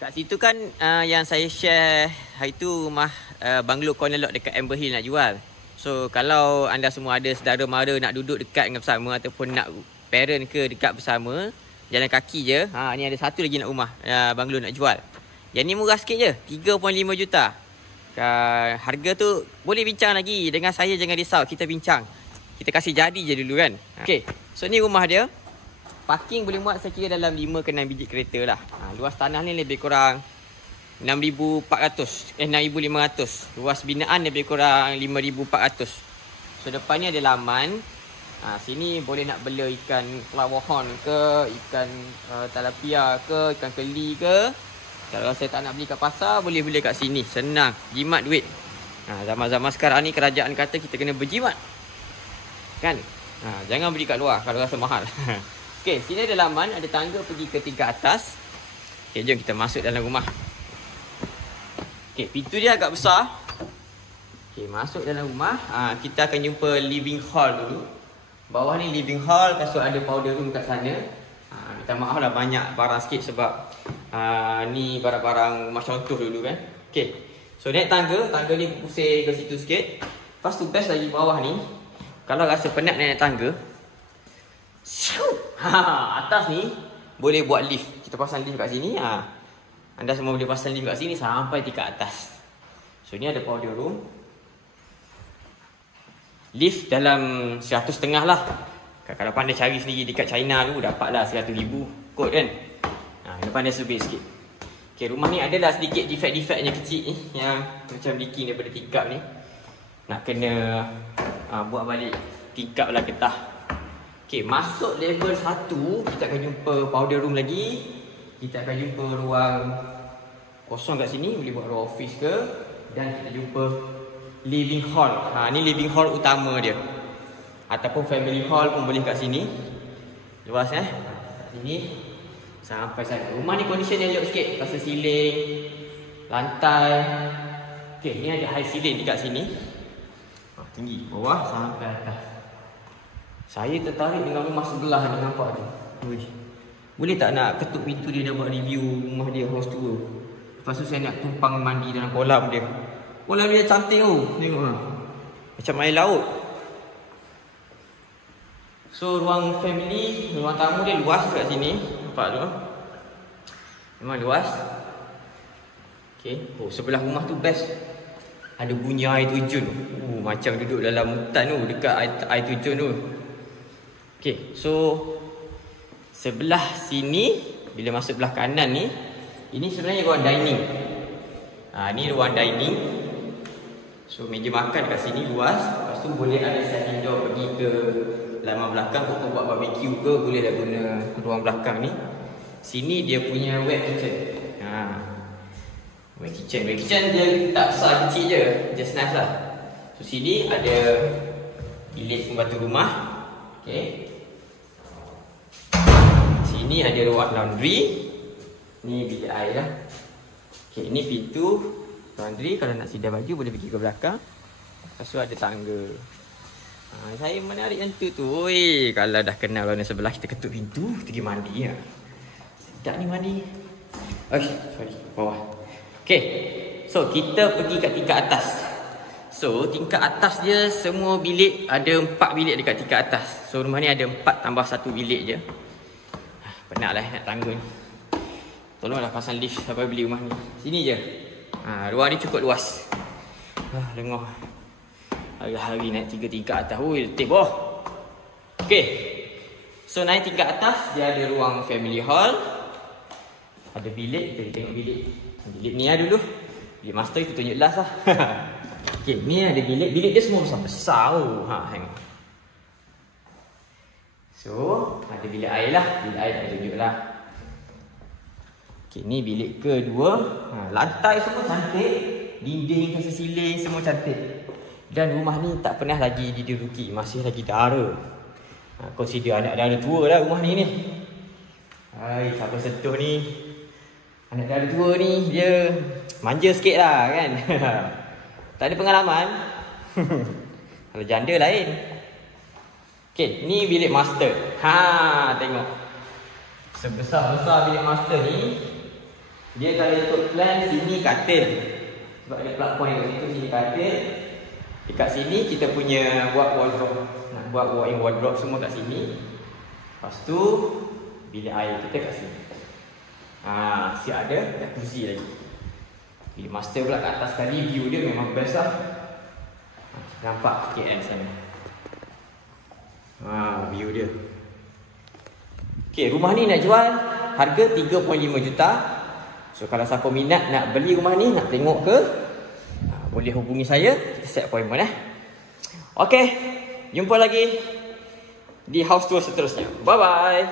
Kat situ kan yang saya share hari tu rumah banglo corner lot dekat Amber Hill nak jual. So kalau anda semua ada saudara mara nak duduk dekat dengan bersama ataupun nak parent ke dekat bersama, jalan kaki je. Ni ada satu lagi nak rumah banglo nak jual. Yang ni murah sikit je, 3.5 juta. Harga tu boleh bincang lagi dengan saya, jangan risau, kita bincang. Kita kasih jadi je dulu kan. Okey, so ni rumah dia. Parking boleh muat saya kira dalam 5 ke 6 biji kereta lah. Luas tanah ni lebih kurang 6,500. Luas binaan lebih kurang 5,400. So depan ni ada laman. Sini boleh nak bela ikan flower horn ke, ikan tilapia ke, ikan keli ke. Kalau saya tak nak beli kat pasar, boleh beli kat sini. Senang, jimat duit. Zaman-zaman sekarang ni kerajaan kata kita kena berjimat. Kan? Jangan beli kat luar kalau rasa mahal. Okey, sini ada laman, ada tangga pergi ke tingkat atas. Okey, jom kita masuk dalam rumah. Okey, pintu dia agak besar. Okey, masuk dalam rumah. Kita akan jumpa living hall dulu. Bawah ni living hall, lepas tu ada powder room kat sana. Minta maaf lah banyak barang sikit sebab ni barang-barang rumah contoh dulu kan. Okey, so naik tangga ni pusing ke situ sikit. Lepas tu best lagi bawah ni, kalau rasa penat naik tangga, atas ni boleh buat lift. Kita pasang lift kat sini. Anda semua boleh pasang lift kat sini sampai tingkat atas. So ni ada powder room. Lift dalam 100.5 lah. Kalau pandai cari sendiri dekat China tu, dapatlah 100,000 kot kan. Depan dia sebit sikit. Okay, rumah ni adalah sedikit defect-defectnya kecil ni, yang macam leaking daripada tingkap ni. Nak kena buat balik tingkap lah getah. Okay, masuk level 1, kita akan jumpa powder room lagi. Kita akan jumpa ruang kosong kat sini, boleh buat ruang office ke. Dan kita jumpa living hall. Ni living hall utama dia. Ataupun family hall pun boleh kat sini. Luas sini sampai sana. Rumah ni condition yang elok sikit. Pasal siling, lantai. Okay, ni ada high ceiling dekat sini. Tinggi, bawah sampai atas. Saya tertarik dengan rumah sebelah ni, nampak tu. Boleh tak nak ketuk pintu dia, buat review rumah dia, house tour. Lepas tu saya nak tumpang mandi dalam kolam dia. Kolam dia cantik tu, tengok lah. Macam air laut. So ruang family, ruang tamu dia luas kat sini. Nampak tu, memang luas. Okay, sebelah rumah tu best. Ada bunyi air terjun. Macam duduk dalam hutan tu, dekat air terjun tu. Okay, so sebelah sini, bila masuk belah kanan ni, ini sebenarnya ruang dining. Ni ruang dining. So meja makan kat sini luas. Lepas tu boleh ada sliding door pergi ke laman belakang. Untuk buat barbecue ke, boleh dah guna ruang belakang ni. Sini dia punya wet kitchen. Wet kitchen dia tak besar, kecil je, just nice lah. So sini ada bilik pembantu rumah. Okay, sini ada ruang laundry. Ni bilik air lah. Okay, ni pintu laundry. Kalau nak sidai baju boleh pergi ke belakang. Lepas tu ada tangga. Saya menarik yang tu. Kalau dah kenal orang sebelah, kita ketuk pintu, kita pergi mandi lah. Sedap ni mandi. Sorry, bawah. Okay, so kita pergi kat tingkat atas. So tingkat atas dia semua bilik, ada 4 bilik dekat tingkat atas. So rumah ni ada 4 tambah 1 bilik je. Penat lah nak tangga ni. Tolonglah pasang lift sampai beli rumah ni. Sini je. Ruang ni cukup luas. Dengar hari-hari naik 3 tingkat atas. Letih boh. Okay, so naik tingkat atas, dia ada ruang family hall. Ada bilik, kita tengok bilik. Bilik ni lah dulu. Bilik master itu tunjuk last lah. Okay, ni ada bilik. Bilik dia semua besar-besar. Tengok. So, ada bilik air lah. Bilik air tak tunjuk lah. Okay, ni bilik kedua. Lantai semua cantik. Dinding, kasih siling, semua cantik. Dan rumah ni tak pernah lagi diduduki. Masih lagi dara. Consider anak dara tua lah rumah ni. Siapa sentuh ni, anak dara tua ni, dia manja sikit lah kan. Tak ada pengalaman. Kalau janda lain. Okay, ni bilik master. Tengok. Sebesar-besar bilik master ni. Dia kalau ikut plan, sini katil. Sebab ada plug point kat situ, sini katil. Dekat sini kita punya buat wardrobe. Nak buat walk-in wardrobe semua kat sini. Lepas tu bilik air kita kat sini. Siap ada jacuzzi lagi. Bilik master pula kat atas sekali, view dia memang best lah. Nampak KL sana. View dia. Okay, rumah ni nak jual harga 3.5 juta. So kalau siapa minat nak beli rumah ni, nak tengok ke, boleh hubungi saya. Kita set appointment Okay, jumpa lagi di house tour seterusnya. Bye bye.